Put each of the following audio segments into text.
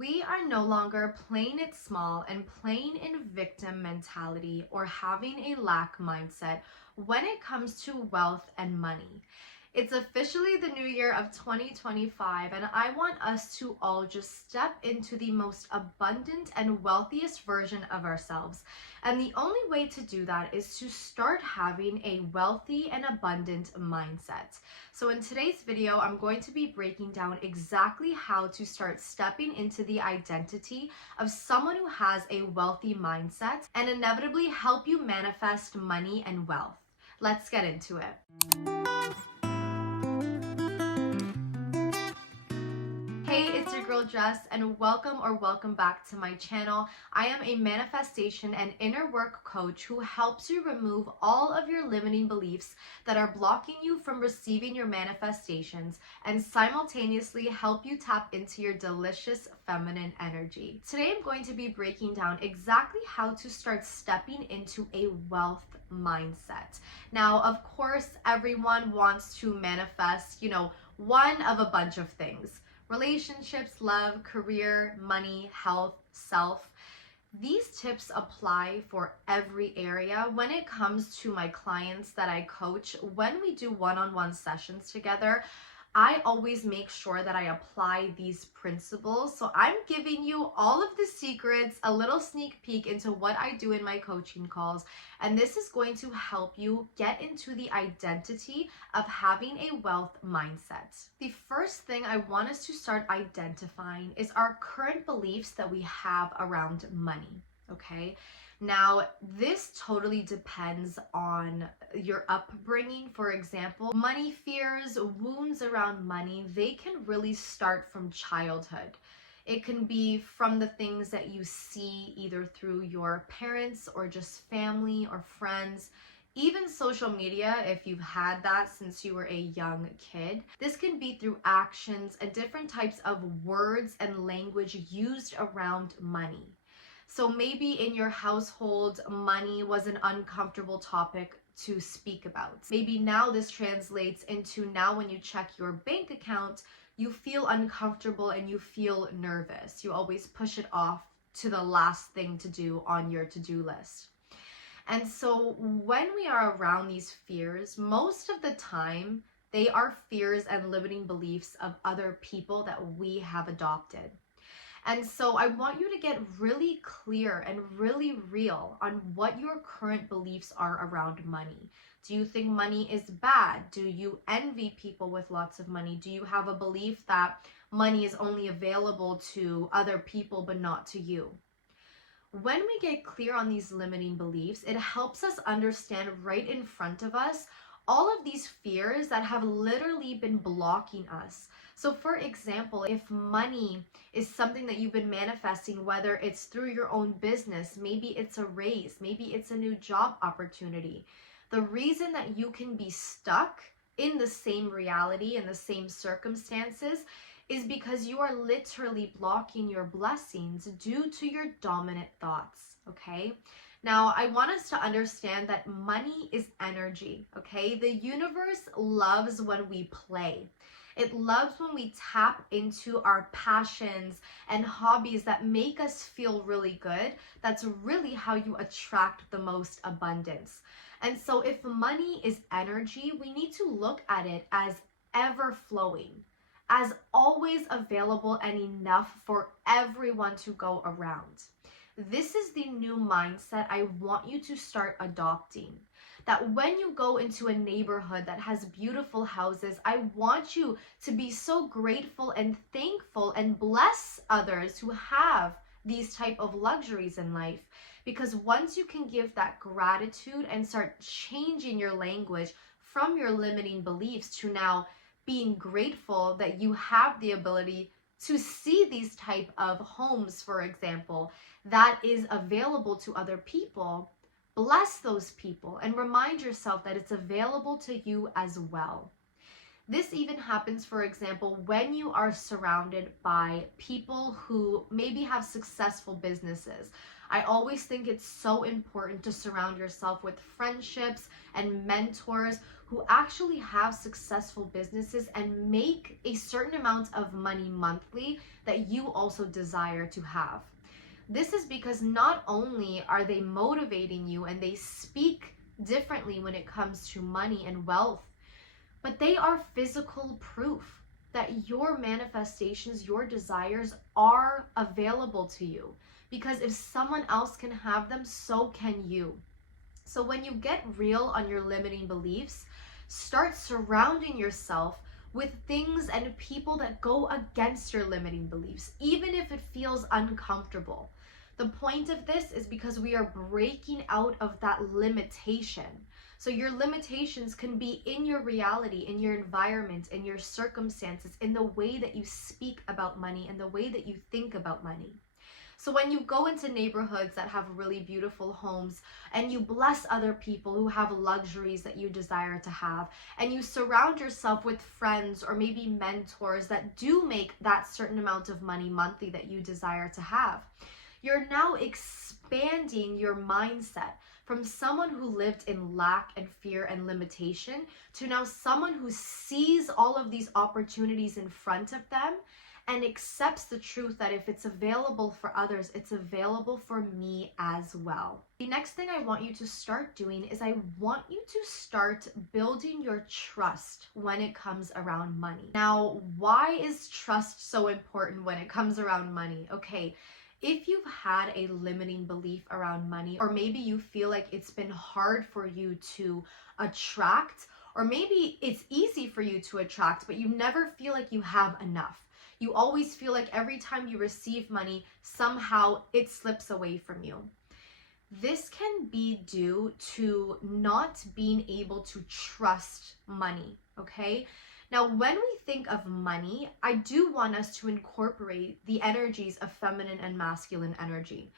We are no longer playing it small and playing in victim mentality or having a lack mindset when it comes to wealth and money. It's officially the new year of 2025, and I want us to all just step into the most abundant and wealthiest version of ourselves. And the only way to do that is to start having a wealthy and abundant mindset. So in today's video, I'm going to be breaking down exactly how to start stepping into the identity of someone who has a wealthy mindset and inevitably help you manifest money and wealth. Let's get into it. Hey, it's your girl Jess, and welcome back to my channel. I am a manifestation and inner work coach who helps you remove all of your limiting beliefs that are blocking you from receiving your manifestations and simultaneously help you tap into your delicious feminine energy. Today I'm going to be breaking down exactly how to start stepping into a wealth mindset. Now, of course, everyone wants to manifest, one of a bunch of things. Relationships, love, career, money, health, self. These tips apply for every area when it comes to my clients that I coach. When we do one-on-one sessions together, I always make sure that I apply these principles. So I'm giving you all of the secrets, a little sneak peek into what I do in my coaching calls. And this is going to help you get into the identity of having a wealth mindset. The first thing I want us to start identifying is our current beliefs that we have around money, okay? Now, this totally depends on your upbringing. For example, money fears, wounds around money, they can really start from childhood. It can be from the things that you see either through your parents or just family or friends, even social media if you've had that since you were a young kid. This can be through actions and different types of words and language used around money. So maybe in your household, money was an uncomfortable topic to speak about. Maybe now this translates into now when you check your bank account, you feel uncomfortable and you feel nervous. You always push it off to the last thing to do on your to-do list. And so when we are around these fears, most of the time, they are fears and limiting beliefs of other people that we have adopted. And so I want you to get really clear and really real on what your current beliefs are around money. Do you think money is bad? Do you envy people with lots of money? Do you have a belief that money is only available to other people but not to you? When we get clear on these limiting beliefs, it helps us understand right in front of us all of these fears that have literally been blocking us. So for example, if money is something that you've been manifesting, whether it's through your own business, maybe it's a raise, maybe it's a new job opportunity, the reason that you can be stuck in the same reality and the same circumstances is because you are literally blocking your blessings due to your dominant thoughts, okay? Now, I want us to understand that money is energy, okay? The universe loves when we play. It loves when we tap into our passions and hobbies that make us feel really good. That's really how you attract the most abundance. And so if money is energy, we need to look at it as ever flowing, as always available and enough for everyone to go around. This is the new mindset I want you to start adopting. That when you go into a neighborhood that has beautiful houses, I want you to be so grateful and thankful and bless others who have these type of luxuries in life. Because once you can give that gratitude and start changing your language from your limiting beliefs to now being grateful that you have the ability to see these type of homes, for example, that is available to other people, bless those people and remind yourself that it's available to you as well. This even happens, for example, when you are surrounded by people who maybe have successful businesses. I always think it's so important to surround yourself with friendships and mentors who actually have successful businesses and make a certain amount of money monthly that you also desire to have. This is because not only are they motivating you and they speak differently when it comes to money and wealth, but they are physical proof that your manifestations, your desires are available to you. Because if someone else can have them, so can you. So when you get real on your limiting beliefs, start surrounding yourself with things and people that go against your limiting beliefs, even if it feels uncomfortable. The point of this is because we are breaking out of that limitation. So your limitations can be in your reality, in your environment, in your circumstances, in the way that you speak about money and the way that you think about money. So when you go into neighborhoods that have really beautiful homes and you bless other people who have luxuries that you desire to have, and you surround yourself with friends or maybe mentors that do make that certain amount of money monthly that you desire to have, you're now expanding your mindset from someone who lived in lack and fear and limitation to now someone who sees all of these opportunities in front of them and accepts the truth that if it's available for others, it's available for me as well. The next thing I want you to start doing is I want you to start building your trust when it comes around money. Now, why is trust so important when it comes around money? Okay, if you've had a limiting belief around money, or maybe you feel like it's been hard for you to attract, or maybe it's easy for you to attract, but you never feel like you have enough. You always feel like every time you receive money, somehow it slips away from you. This can be due to not being able to trust money, okay? Now, when we think of money, I do want us to incorporate the energies of feminine and masculine energy,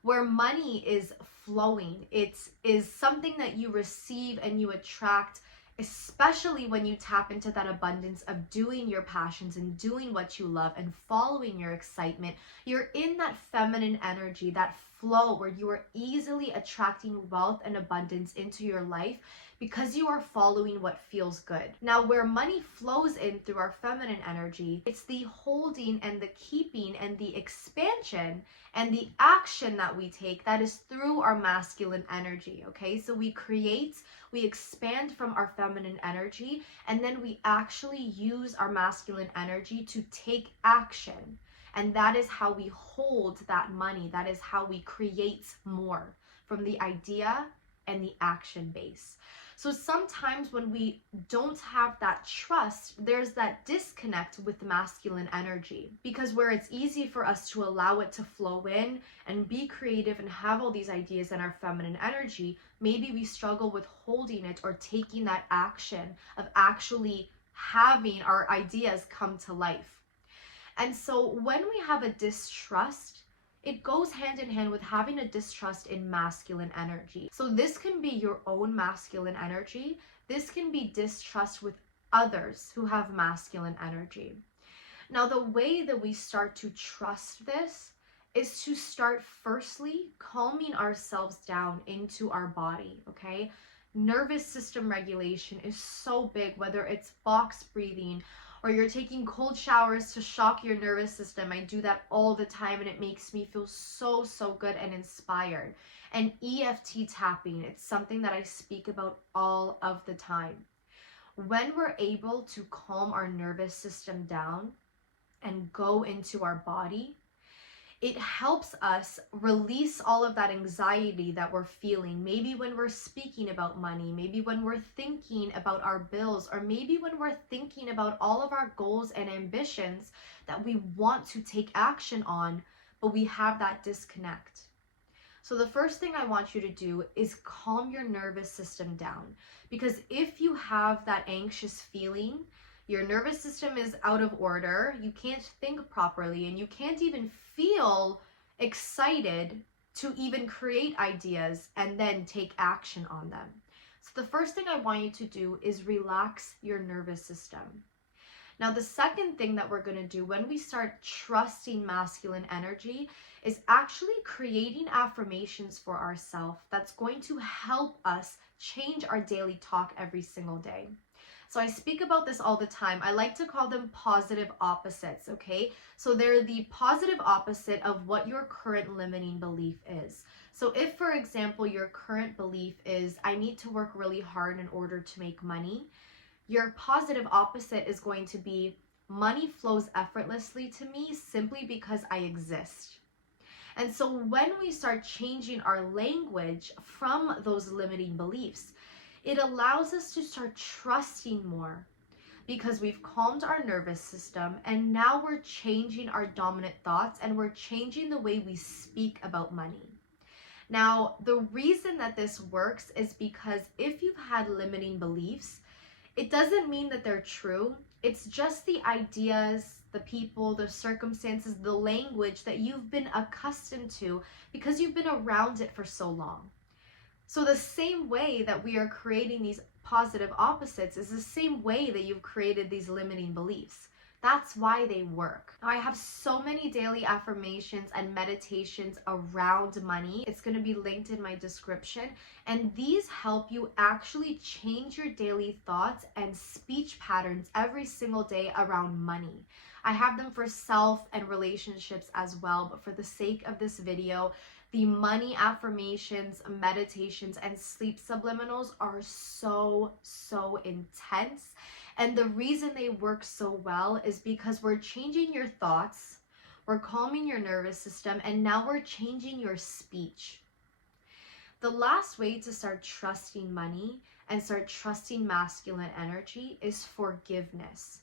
where money is flowing. It is something that you receive and you attract, especially when you tap into that abundance of doing your passions and doing what you love and following your excitement. You're in that feminine energy, that flow where you are easily attracting wealth and abundance into your life because you are following what feels good. Now, where money flows in through our feminine energy, it's the holding and the keeping and the expansion and the action that we take that is through our masculine energy, okay? So we create, we expand from our feminine energy, and then we actually use our masculine energy to take action. And that is how we hold that money. That is how we create more from the idea and the action base. So sometimes when we don't have that trust, there's that disconnect with masculine energy, because where it's easy for us to allow it to flow in and be creative and have all these ideas in our feminine energy, maybe we struggle with holding it or taking that action of actually having our ideas come to life. And so when we have a distrust, it goes hand in hand with having a distrust in masculine energy. So this can be your own masculine energy. This can be distrust with others who have masculine energy. Now, the way that we start to trust this is to start firstly calming ourselves down into our body, okay? Nervous system regulation is so big, whether it's box breathing, or you're taking cold showers to shock your nervous system. I do that all the time and it makes me feel so good and inspired. And EFT tapping, it's something that I speak about all of the time. When we're able to calm our nervous system down and go into our body, it helps us release all of that anxiety that we're feeling. Maybe when we're speaking about money, maybe when we're thinking about our bills, or maybe when we're thinking about all of our goals and ambitions that we want to take action on, but we have that disconnect. So the first thing I want you to do is calm your nervous system down, because if you have that anxious feeling, your nervous system is out of order, you can't think properly, and you can't even feel excited to even create ideas and then take action on them. So the first thing I want you to do is relax your nervous system. Now, the second thing that we're going to do when we start trusting masculine energy is actually creating affirmations for ourselves that's going to help us change our daily talk every single day. So I speak about this all the time. I like to call them positive opposites, okay? So they're the positive opposite of what your current limiting belief is. So if, for example, your current belief is, I need to work really hard in order to make money, your positive opposite is going to be, money flows effortlessly to me simply because I exist. And so when we start changing our language from those limiting beliefs, it allows us to start trusting more because we've calmed our nervous system, and now we're changing our dominant thoughts and we're changing the way we speak about money. Now, the reason that this works is because if you've had limiting beliefs, it doesn't mean that they're true. It's just the ideas, the people, the circumstances, the language that you've been accustomed to because you've been around it for so long. So the same way that we are creating these positive opposites is the same way that you've created these limiting beliefs. That's why they work. Now, I have so many daily affirmations and meditations around money. It's going to be linked in my description. And these help you actually change your daily thoughts and speech patterns every single day around money. I have them for self and relationships as well, but for the sake of this video, the money affirmations, meditations, and sleep subliminals are so intense. And the reason they work so well is because we're changing your thoughts, we're calming your nervous system, and now we're changing your speech. The last way to start trusting money and start trusting masculine energy is forgiveness.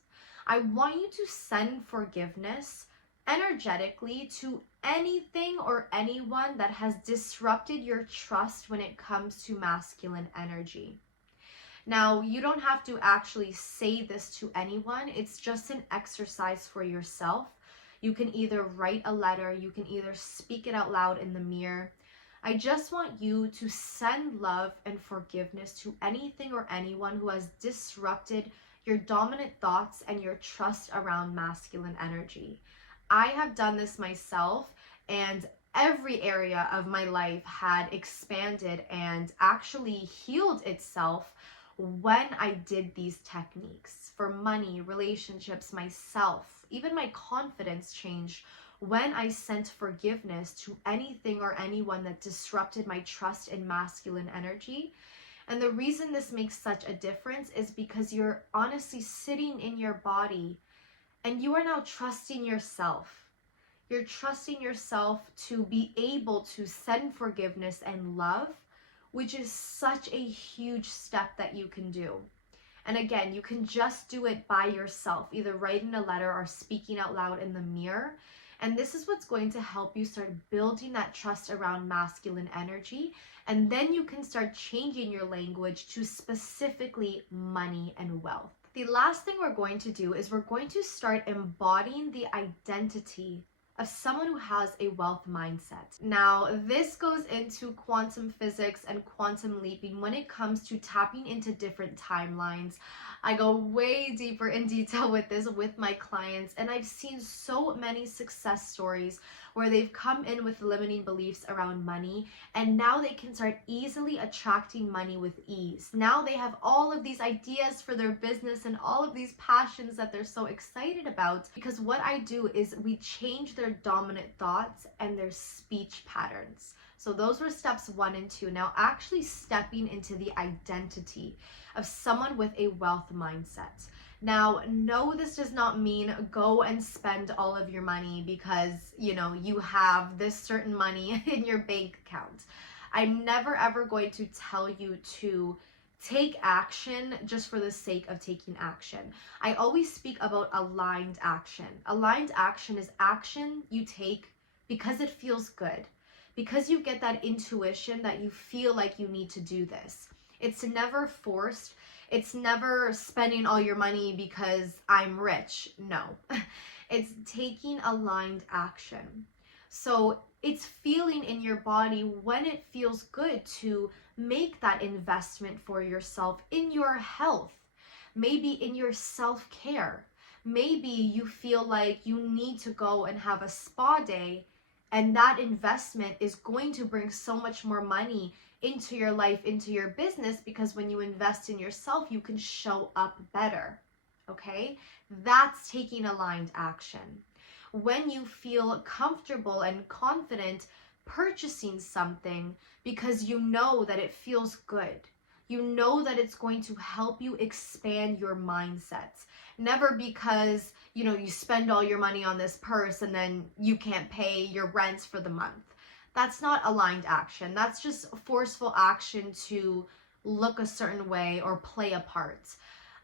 I want you to send forgiveness energetically to anything or anyone that has disrupted your trust when it comes to masculine energy. Now, you don't have to actually say this to anyone. It's just an exercise for yourself. You can either write a letter, you can either speak it out loud in the mirror. I just want you to send love and forgiveness to anything or anyone who has disrupted your dominant thoughts and your trust around masculine energy. I have done this myself, and every area of my life had expanded and actually healed itself when I did these techniques. For money, relationships, myself, even my confidence changed when I sent forgiveness to anything or anyone that disrupted my trust in masculine energy. And the reason this makes such a difference is because you're honestly sitting in your body and you are now trusting yourself. You're trusting yourself to be able to send forgiveness and love, which is such a huge step that you can do. And again, you can just do it by yourself, either writing a letter or speaking out loud in the mirror. And this is what's going to help you start building that trust around masculine energy. And then you can start changing your language to specifically money and wealth. The last thing we're going to do is we're going to start embodying the identity of someone who has a wealth mindset. Now, this goes into quantum physics and quantum leaping when it comes to tapping into different timelines. I go way deeper in detail with this with my clients, and I've seen so many success stories where they've come in with limiting beliefs around money, and now they can start easily attracting money with ease. Now they have all of these ideas for their business and all of these passions that they're so excited about, because what I do is we change their dominant thoughts and their speech patterns. So those were steps 1 and 2. Now actually stepping into the identity of someone with a wealth mindset. Now, no, this does not mean go and spend all of your money because, you have this certain money in your bank account. I'm never ever going to tell you to take action just for the sake of taking action. I always speak about aligned action. Aligned action is action you take because it feels good, because you get that intuition that you feel like you need to do this. It's never forced. It's never spending all your money because I'm rich. No, it's taking aligned action. So it's feeling in your body when it feels good to make that investment for yourself in your health, maybe in your self-care. Maybe you feel like you need to go and have a spa day, and that investment is going to bring so much more money into your life, into your business, because when you invest in yourself, you can show up better. Okay? That's taking aligned action. When you feel comfortable and confident purchasing something because you know that it feels good, you know that it's going to help you expand your mindset. Never because, you spend all your money on this purse and then you can't pay your rent for the month. That's not aligned action. That's just forceful action to look a certain way or play a part.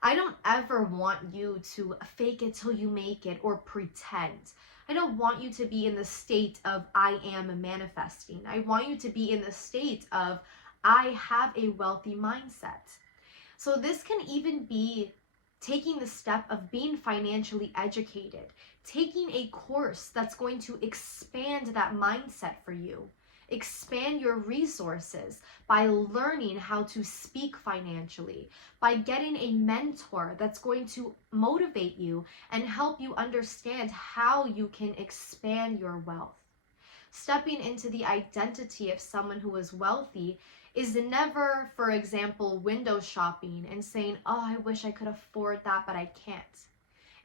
I don't ever want you to fake it till you make it or pretend. I don't want you to be in the state of I am manifesting. I want you to be in the state of I have a wealthy mindset. So this can even be taking the step of being financially educated, taking a course that's going to expand that mindset for you. Expand your resources by learning how to speak financially, by getting a mentor that's going to motivate you and help you understand how you can expand your wealth. Stepping into the identity of someone who is wealthy is never, for example, window shopping and saying, oh, I wish I could afford that, but I can't.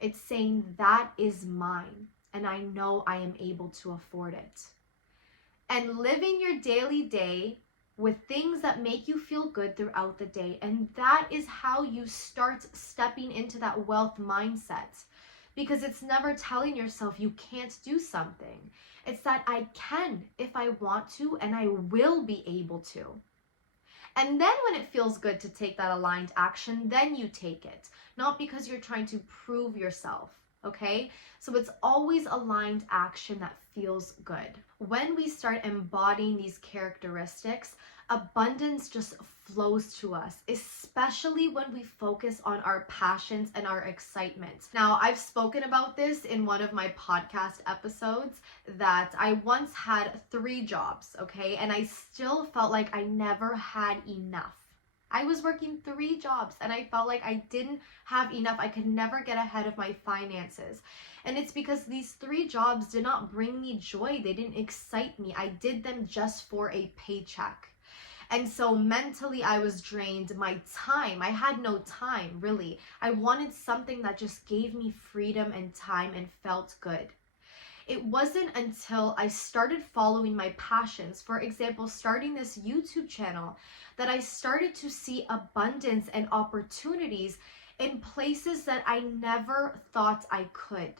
It's saying that is mine and I know I am able to afford it. And living your daily day with things that make you feel good throughout the day. And that is how you start stepping into that wealth mindset. Because it's never telling yourself you can't do something. It's that I can if I want to, and I will be able to. And then when it feels good to take that aligned action, then you take it. Not because you're trying to prove yourself. Okay? So it's always aligned action that feels good. When we start embodying these characteristics, abundance just flows to us, especially when we focus on our passions and our excitement. Now, I've spoken about this in one of my podcast episodes that I once had 3 jobs, okay? And I still felt like I never had enough. I was working 3 jobs and I felt like I didn't have enough. I could never get ahead of my finances. And it's because these 3 jobs did not bring me joy. They didn't excite me. I did them just for a paycheck. And so mentally I was drained. My time, I had no time really. I wanted something that just gave me freedom and time and felt good. It wasn't until I started following my passions, for example, starting this YouTube channel, that I started to see abundance and opportunities in places that I never thought I could.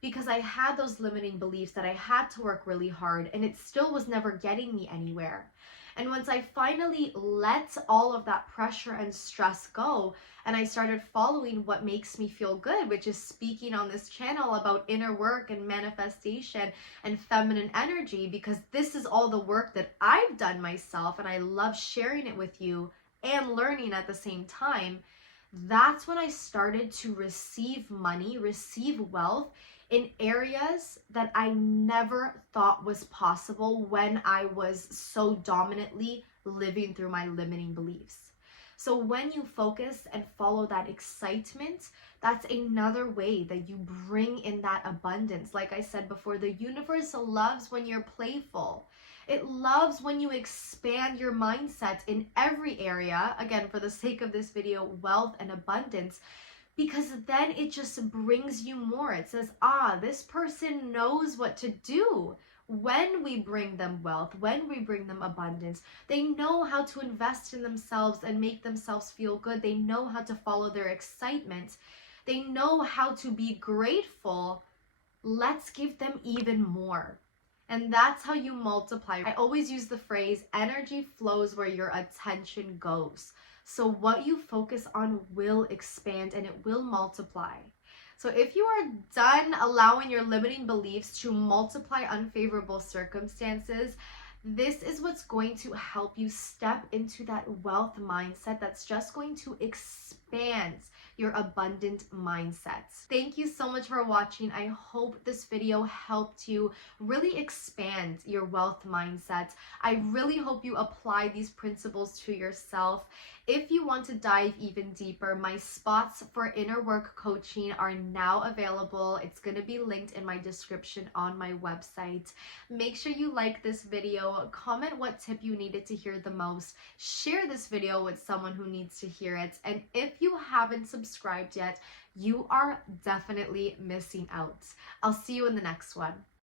Because I had those limiting beliefs that I had to work really hard and it still was never getting me anywhere. And once I finally let all of that pressure and stress go, and I started following what makes me feel good, which is speaking on this channel about inner work and manifestation and feminine energy, because this is all the work that I've done myself and I love sharing it with you and learning at the same time, that's when I started to receive money, receive wealth in areas that I never thought was possible when I was so dominantly living through my limiting beliefs. So when you focus and follow that excitement, that's another way that you bring in that abundance. Like I said before, the universe loves when you're playful. It loves when you expand your mindset in every area. Again, for the sake of this video, wealth and abundance. Because then it just brings you more. It says, this person knows what to do when we bring them wealth, when we bring them abundance. They know how to invest in themselves and make themselves feel good. They know how to follow their excitement. They know how to be grateful. Let's give them even more. And that's how you multiply. I always use the phrase, energy flows where your attention goes. So what you focus on will expand and it will multiply. So if you are done allowing your limiting beliefs to multiply unfavorable circumstances, this is what's going to help you step into that wealth mindset that's just going to expand expands your abundant mindset. Thank you so much for watching. I hope this video helped you really expand your wealth mindset. I really hope you apply these principles to yourself. If you want to dive even deeper, my spots for inner work coaching are now available. It's going to be linked in my description on my website. Make sure you like this video, comment what tip you needed to hear the most, share this video with someone who needs to hear it, and if you haven't subscribed yet, you are definitely missing out. I'll see you in the next one.